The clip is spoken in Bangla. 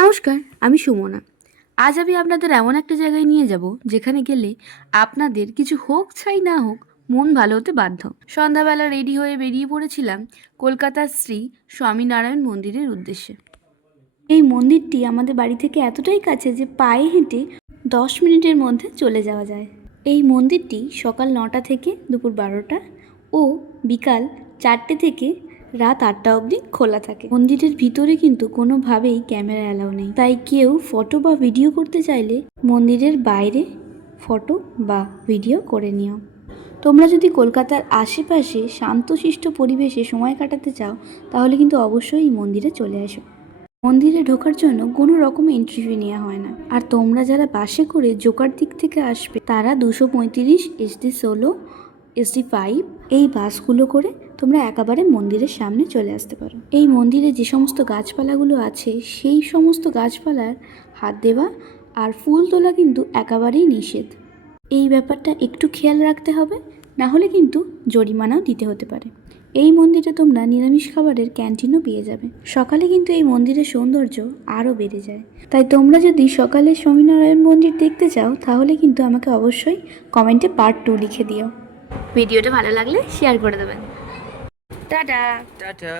নমস্কার, আমি সুমনা। আজ আমি আপনাদের এমন একটা জায়গায় নিয়ে যাব যেখানে গেলে আপনাদের কিছু হোক চাই না হোক মন ভালো হতে বাধ্য। সন্ধ্যাবেলা রেডি হয়ে বেরিয়ে পড়েছিলাম কলকাতার শ্রী স্বামীনারায়ণ মন্দিরের উদ্দেশ্যে। এই মন্দিরটি আমাদের বাড়ি থেকে এতটাই কাছে যে পায়ে হেঁটে 10 মিনিটের মধ্যে চলে যাওয়া যায়। এই মন্দিরটি সকাল 9টা থেকে দুপুর 12টা ও বিকাল 4টে থেকে রাত 8টা অবধি খোলা থাকে। মন্দিরের ভিতরে কিন্তু কোনোভাবেই ক্যামেরা অ্যালাউ নেই, তাই কেউ ফটো বা ভিডিও করতে চাইলে মন্দিরের বাইরে ফটো বা ভিডিও করে নিও। তোমরা যদি কলকাতার আশেপাশে শান্তশিষ্ট পরিবেশে সময় কাটাতে চাও তাহলে কিন্তু অবশ্যই এই মন্দিরে চলে আসো। মন্দিরে ঢোকার জন্য কোনো রকম এন্ট্রি ফি নেওয়া হয় না। আর তোমরা যারা বাসে করে জোকার দিক থেকে আসবে তারা 235 SD16 SD5 এই বাসগুলো করে তোমরা একেবারে মন্দিরের সামনে চলে আসতে পারো। এই মন্দিরে যে সমস্ত গাছপালাগুলো আছে সেই সমস্ত গাছপালার হাত দেওয়া আর ফুল তোলা কিন্তু একেবারেই নিষেধ। এই ব্যাপারটা একটু খেয়াল রাখতে হবে, না হলে কিন্তু জরিমানাও দিতে হতে পারে। এই মন্দিরে তোমরা নিরামিষ খাবারের ক্যান্টিনও পেয়ে যাবে। সকালে কিন্তু এই মন্দিরের সৌন্দর্য আরও বেড়ে যায়। তাই তোমরা যদি সকালে স্বামীনারায়ণ মন্দির দেখতে চাও তাহলে কিন্তু আমাকে অবশ্যই কমেন্টে পার্ট 2 লিখে দিও। ভিডিওটা ভালো লাগলে শেয়ার করে দেবেন। টাটা। টাটা।